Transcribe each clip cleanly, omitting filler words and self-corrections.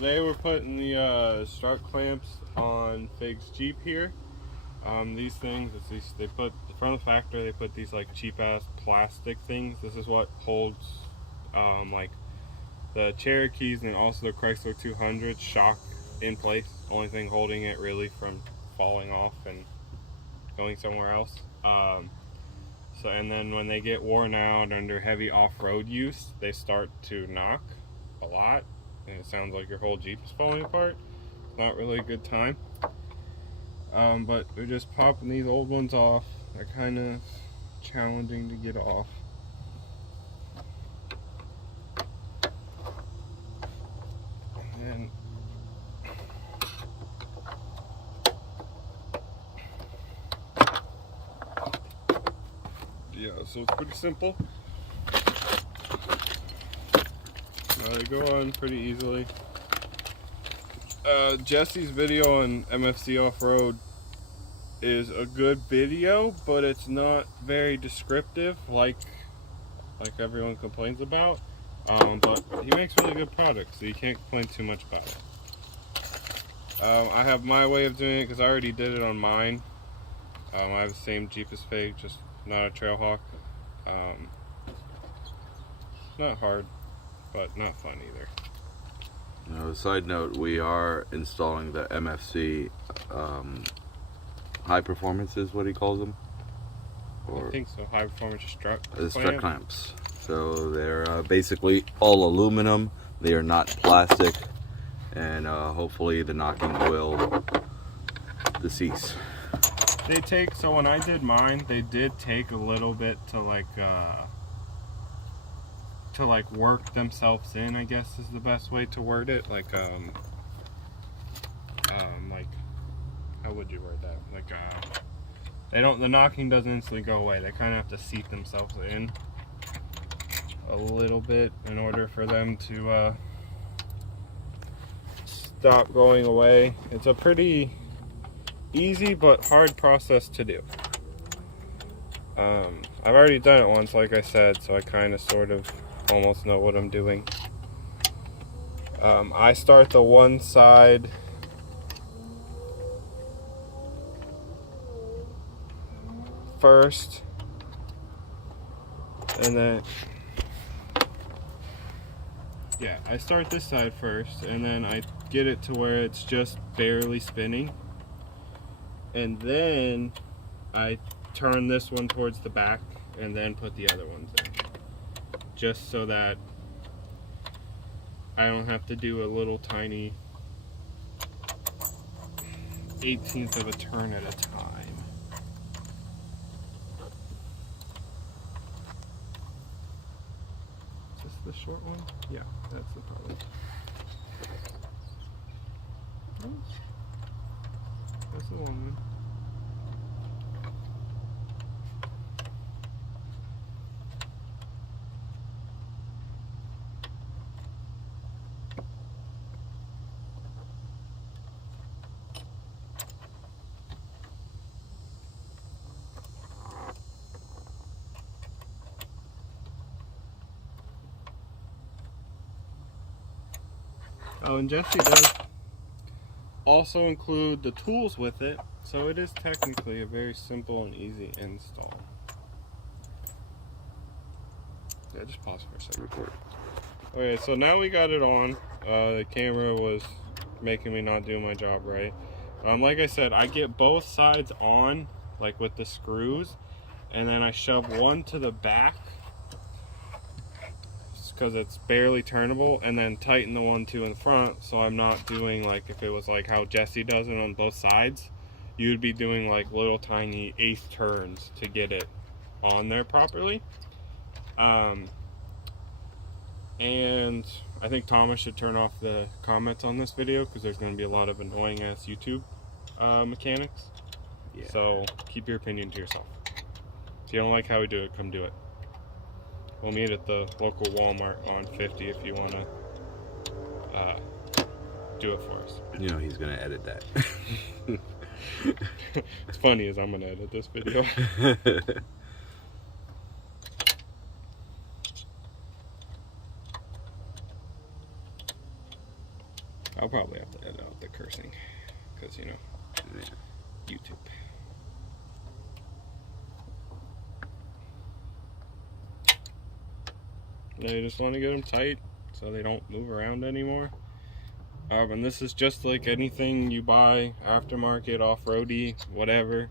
Today we're putting the strut clamps on Fig's Jeep here. These things, they put from the factory. They put these like cheap ass plastic things. This is what holds like the Cherokees and also the Chrysler 200 shock in place. Only thing holding it really from falling off and going somewhere else. And then when they get worn out under heavy off-road use, they start to knock a lot, and it sounds like your whole Jeep is falling apart. It's not really a good time. But we're just popping these old ones off. They're kind of challenging to get off. And yeah, so it's pretty simple. They go on pretty easily. Jesse's video on MFC Off-Road is a good video, but it's not very descriptive like everyone complains about. But he makes really good products, so you can't complain too much about it. I have my way of doing it because I already did it on mine. I have the same Jeep as Fig, just not a Trailhawk. Not hard, but not fun either. Side note, we are installing the MFC high performance is what he calls them. I think so, high performance strut clamps. So they're basically all aluminum. They are not plastic, and hopefully the knocking will cease. They take, so when I did mine, they did take a little bit to work themselves in, I guess is the best way to word it. Like how would you word that? The knocking doesn't instantly go away. They kind of have to seat themselves in a little bit in order for them to stop going away. It's a pretty easy but hard process to do. I've already done it once, like I said, so I kind of sort of almost know what I'm doing. I start the one side first, and then I start this side first, and then I get it to where it's just barely spinning, and then I turn this one towards the back and then put the other ones in, just so that I don't have to do a little tiny 1/18 of a turn at a time. Is this the short one? Yeah, that's the problem. That's the long one. Oh, and Jesse does also include the tools with it, so it is technically a very simple and easy install. Yeah, just pause for a second. Record. Okay, so now we got it on. The camera was making me not do my job right. Like I said, I get both sides on, like with the screws, and then I shove one to the back because it's barely turnable, and then tighten the one in the front, so I'm not doing like if it was like how Jesse does it on both sides. You'd be doing like little tiny 1/8 turns to get it on there properly. And I think Thomas should turn off the comments on this video because there's going to be a lot of annoying ass YouTube mechanics. Yeah. So keep your opinion to yourself. If you don't like how we do it, come do it. We'll meet at the local Walmart on 50 if you want to do it for us. You know he's going to edit that. It's funny as I'm going to edit this video. I'll probably have to edit out the cursing, because, you know, Yeah. YouTube. They just want to get them tight so they don't move around anymore. And this is just like anything you buy aftermarket, off-roady, whatever.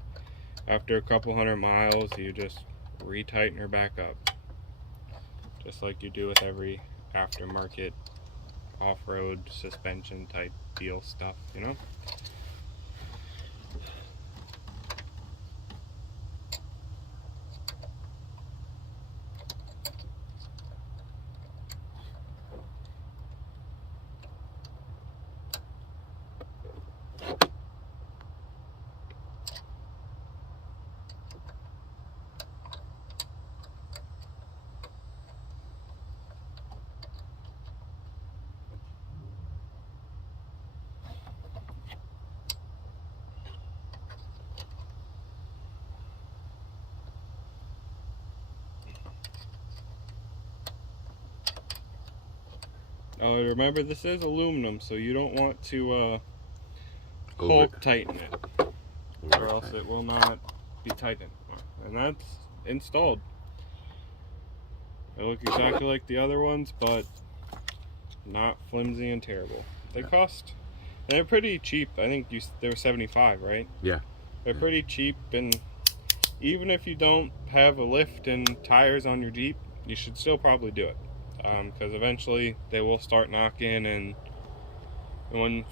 After a couple 100 miles, you just retighten her back up. Just like you do with every aftermarket off-road suspension type deal stuff, you know? Remember, this is aluminum, so you don't want to Hulk tighten it, or else it will not be tightened. And that's installed. They look exactly like the other ones, but not flimsy and terrible. They cost, they're pretty cheap. I think they were 75, right? Yeah. They're pretty cheap, and even if you don't have a lift and tires on your Jeep, you should still probably do it. Because eventually they will start knocking, and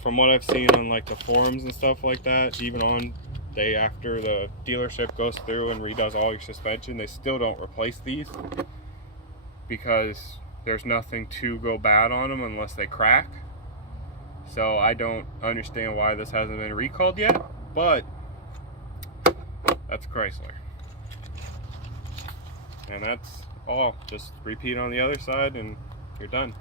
from what I've seen on like the forums and stuff like that, even on after the dealership goes through and redoes all your suspension, they still don't replace these because there's nothing to go bad on them unless they crack. So I don't understand why this hasn't been recalled yet, but that's Chrysler. And that's all. Just repeat on the other side and you're done.